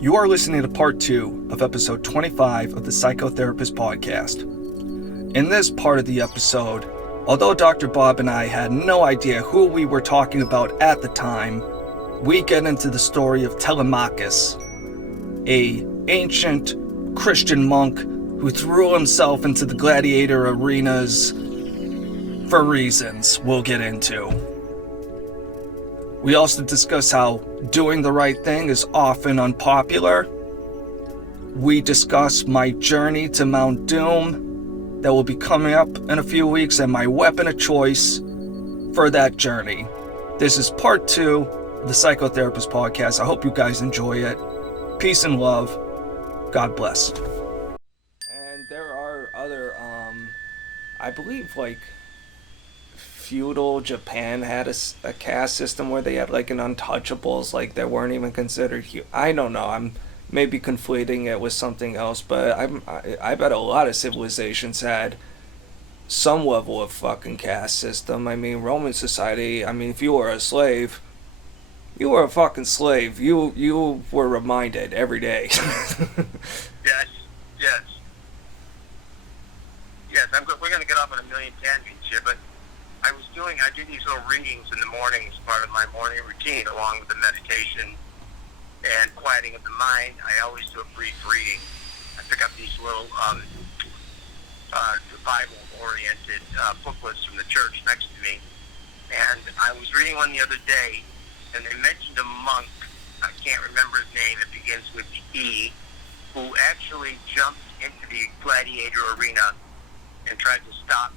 You are listening to part 2 of episode 25 of the Psychotherapist podcast. In this part of the episode, although Dr. Bob and I had no idea who we were talking about at the time, we get into the story of Telemachus, an ancient Christian monk who threw himself into the gladiator arenas for reasons we'll get into. We also discuss how doing the right thing is often unpopular. We discuss my journey to Mount Doom that will be coming up in a few weeks and my weapon of choice for that journey. This is part 2 of the Psychotherapist podcast. I hope you guys enjoy it. Peace and love. God bless. And there are other, I believe, feudal Japan had a caste system where they had an untouchables, that weren't even considered I don't know, I'm maybe conflating it with something else, but I bet a lot of civilizations had some level of fucking caste system. I mean, Roman society, if you were a slave, you were a fucking slave. You were reminded every day. Yes, we're going to get off on a million tangents here, but I do these little readings in the morning as part of my morning routine, along with the meditation and quieting of the mind. I always do a brief reading. I pick up these little Bible-oriented booklets from the church next to me. And I was reading one the other day, and they mentioned a monk, I can't remember his name, it begins with E, who actually jumped into the gladiator arena and tried to stop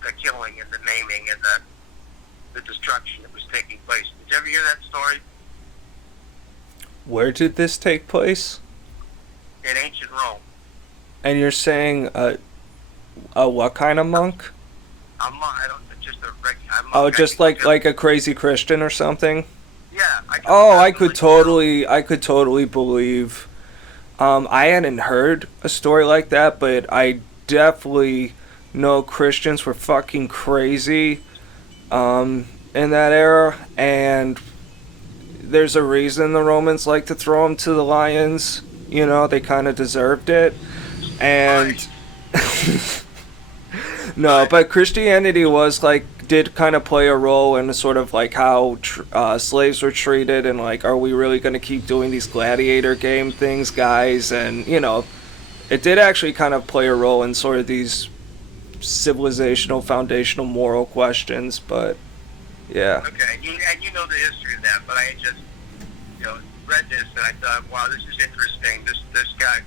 the killing and the maiming and the destruction that was taking place. Did you ever hear that story? Where did this take place? In ancient Rome. And you're saying a what kind of monk? A monk. Just a regular monk. Oh, just like a crazy Christian or something? Yeah. I could totally believe. I hadn't heard a story like that, but I definitely know Christians were fucking crazy in that era, and there's a reason the Romans like to throw them to the lions. You know, they kind of deserved it. And no, but Christianity did kind of play a role in sort of how slaves were treated, and are we really going to keep doing these gladiator game things, guys? And it did actually kind of play a role in sort of these civilizational, foundational, moral questions, but yeah. Okay, and you know the history of that, but I had just read this and I thought, wow, this is interesting. This guy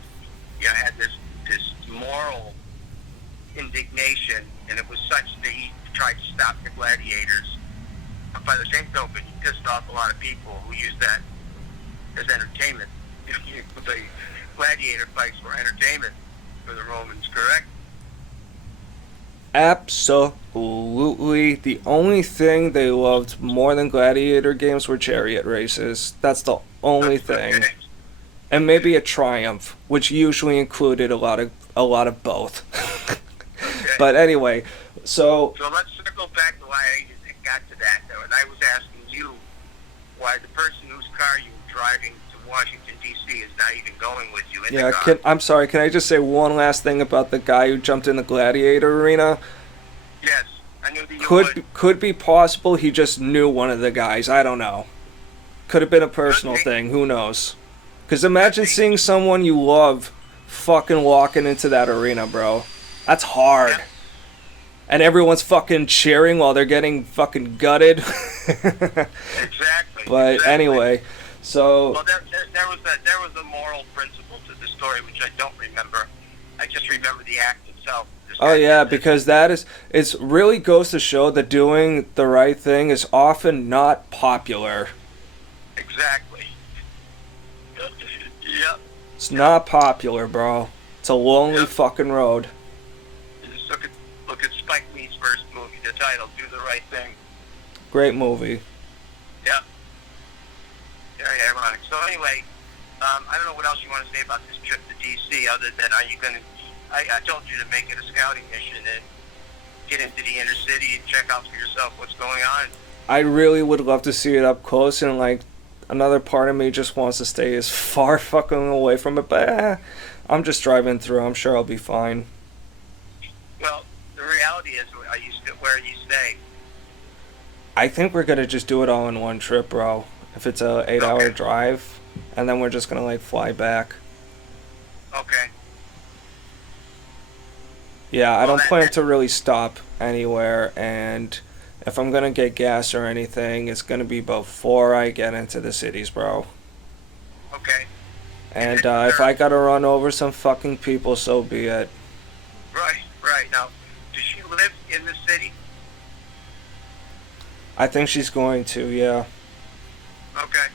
had this moral indignation, and it was such that he tried to stop the gladiators. But by the same token, he pissed off a lot of people who used that as entertainment. The gladiator fights were entertainment for the Romans, correct? Absolutely. The only thing they loved more than gladiator games were chariot races. That's the only thing. Okay. And maybe a triumph, which usually included a lot of both. Okay. But anyway, so let's circle back to why I got to that, though. And I was asking you why the person whose car you were driving to Washington, D.C. is not even going with you in the car. I'm sorry, can I just say one last thing about the guy who jumped in the gladiator arena? Yes, I knew that you would. Could be possible he just knew one of the guys. I don't know. Could have been a personal thing. Who knows? Because imagine seeing someone you love fucking walking into that arena, bro. That's hard. Yeah. And everyone's fucking cheering while they're getting fucking gutted. Exactly. But exactly. anyway, so... Well, there was a moral principle to the story, which I don't remember. I just remember the act itself. Oh yeah, because it really goes to show that doing the right thing is often not popular. Exactly. Yep. It's not popular, bro. It's a lonely fucking road. Just look at Spike Lee's first movie, the title, Do the Right Thing. Great movie. Yep. Very ironic. So anyway, I don't know what else you want to say about this trip to D.C. other than are you going to... I told you to make it a scouting mission and get into the inner city and check out for yourself what's going on. I really would love to see it up close, and another part of me just wants to stay as far fucking away from it, but I'm just driving through. I'm sure I'll be fine. Well, the reality is, where are you staying? I think we're gonna just do it all in one trip, bro. If it's a 8-hour drive, and then we're just gonna like fly back. Okay. Yeah, I don't plan to really stop anywhere, and if I'm gonna get gas or anything, it's gonna be before I get into the cities, bro. Okay. And if I gotta run over some fucking people, so be it. Right. Now, does she live in the city? I think she's going to, yeah. Okay.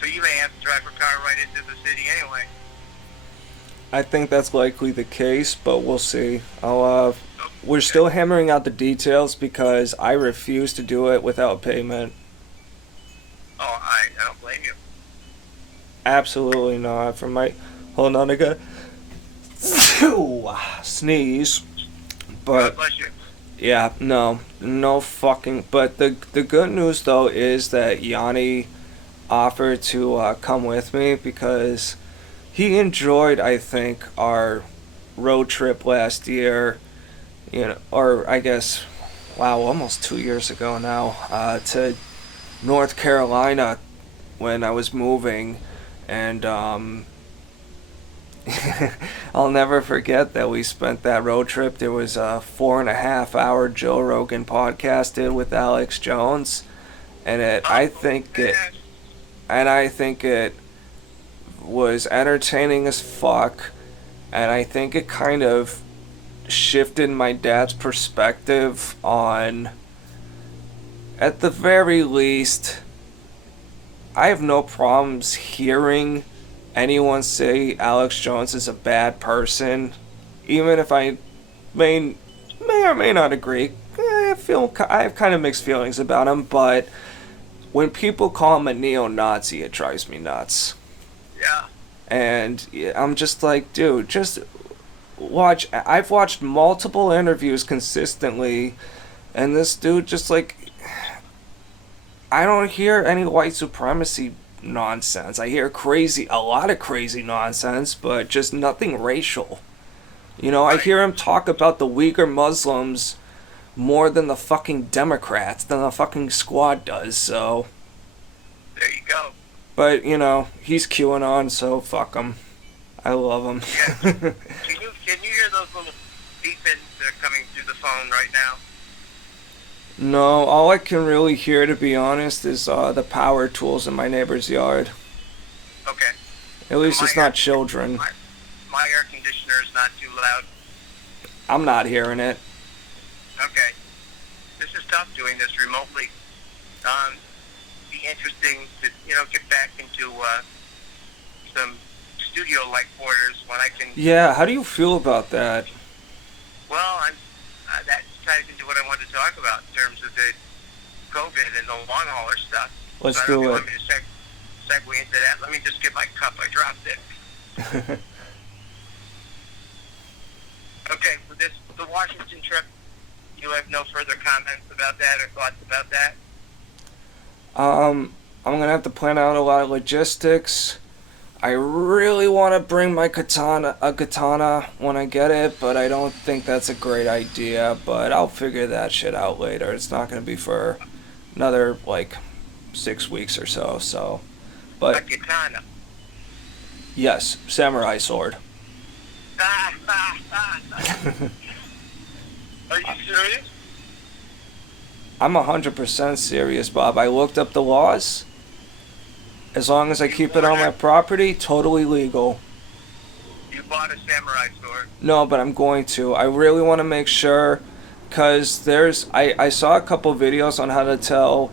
So you may have to drive her car right into the city anyway. I think that's likely the case, but we'll see. We're still hammering out the details because I refuse to do it without payment. Oh, I don't blame you. Absolutely not. Hold on, I got sneeze. But God bless you. yeah, no fucking. But the good news though is that Yanni offered to come with me because he enjoyed, I think, our road trip last year. Or I guess, wow, almost 2 years ago now, to North Carolina when I was moving, and I'll never forget that we spent that road trip. There was a 4.5-hour Joe Rogan podcast did with Alex Jones, and I think it was entertaining as fuck, and I think it kind of shifted my dad's perspective on, at the very least, I have no problems hearing anyone say Alex Jones is a bad person, even if I may or may not agree. I have kind of mixed feelings about him, but when people call him a neo-Nazi, it drives me nuts. Yeah. And I'm just like, dude, just watch. I've watched multiple interviews consistently, and this dude just like, I don't hear any white supremacy nonsense. I hear a lot of crazy nonsense, but just nothing racial. I hear him talk about the Uyghur Muslims more than the fucking Democrats, than the fucking Squad does, so. There you go. But, he's QAnon, so fuck him. I love him. Yeah. Can you hear those little beeping that are coming through the phone right now? No, all I can really hear, to be honest, is the power tools in my neighbor's yard. Okay. At least it's not children. My air conditioner is not too loud. I'm not hearing it. Okay. This is tough doing this remotely. Be interesting to get back into some studio-like quarters when I can. Yeah. How do you feel about that? Well, that ties into what I wanted to talk about in terms of the COVID and the long hauler stuff. Let's do it. do it. Want me to segue into that? Let me just get my cup. I dropped it. Okay, with the Washington trip, you have no further comments about that or thoughts about that? I'm gonna have to plan out a lot of logistics. I really want to bring my katana when I get it, but I don't think that's a great idea. But I'll figure that shit out later. It's not gonna be for another 6 weeks or so. So, but a katana. Yes, samurai sword. Are you serious? I'm 100% serious, Bob. I looked up the laws. As long as I keep it on my property, totally legal. You bought a samurai sword? No, but I'm going to. I really want to make sure, because I saw a couple videos on how to tell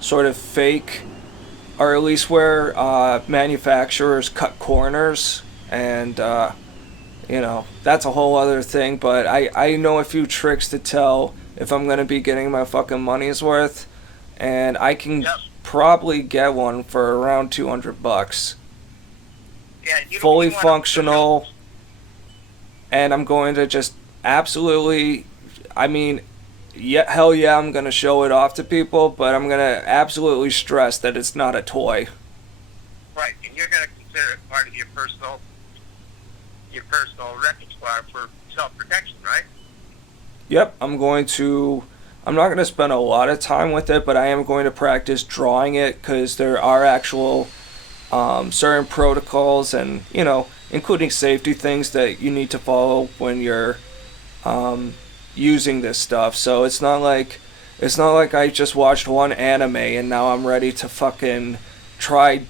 sort of fake, or at least where manufacturers cut corners, and that's a whole other thing, but I know a few tricks to tell if I'm going to be getting my fucking money's worth, and I can probably get one for around $200. Yeah, fully functional, and I'm going to just absolutely, yeah, hell yeah, I'm gonna show it off to people, but I'm gonna absolutely stress that it's not a toy. Right, and you're going to consider it part of your personal repertoire for self-protection, right? Yep, I'm not going to spend a lot of time with it, but I am going to practice drawing it because there are actual certain protocols and, including safety things that you need to follow when you're using this stuff. So it's not like I just watched one anime and now I'm ready to fucking try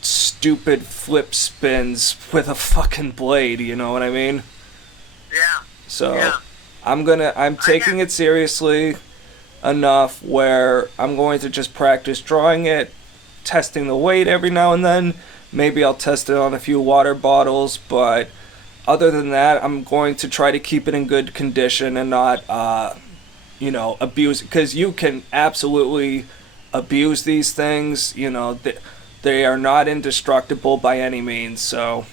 stupid flip spins with a fucking blade, you know what I mean? Yeah. So Yeah. I'm taking it seriously enough where I'm going to just practice drawing it, testing the weight every now and then. Maybe I'll test it on a few water bottles, but other than that, I'm going to try to keep it in good condition and not, abuse it. Because you can absolutely abuse these things. They are not indestructible by any means, so.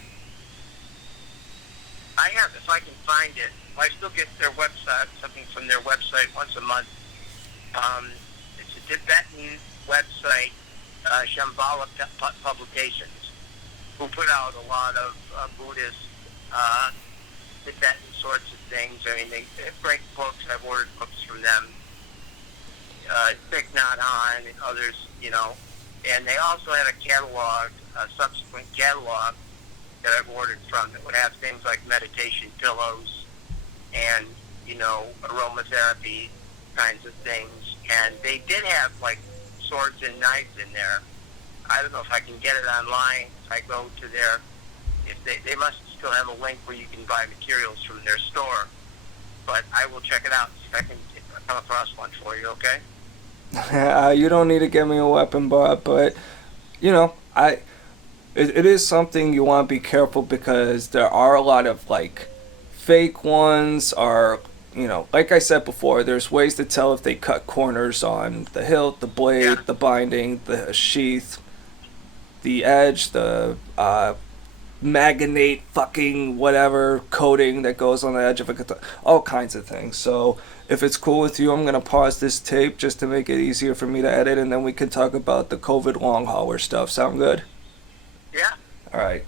I have, if I can find it. I still get their website, something from their website once a month. It's a Tibetan website, Shambhala Publications, who put out a lot of Buddhist, Tibetan sorts of things. I mean, they great books. I've ordered books from them. Thich Nhat Hanh and others, And they also had a catalog, a subsequent catalog that I've ordered from that would have things like meditation pillows and, aromatherapy kinds of things. And they did have, like, swords and knives in there. I don't know if I can get it online. If I go to they must still have a link where you can buy materials from their store. But I will check it out if I can come across one for you, okay? You don't need to get me a weapon, Bob, but, it is something you want to be careful because there are a lot of, like, fake ones are, like I said before, there's ways to tell if they cut corners on the hilt, the blade, the binding, the sheath, the edge, the magnate fucking whatever coating that goes on the edge of a guitar, all kinds of things. So if it's cool with you, I'm going to pause this tape just to make it easier for me to edit, and then we can talk about the COVID long hauler stuff. Sound good? Yeah. All right.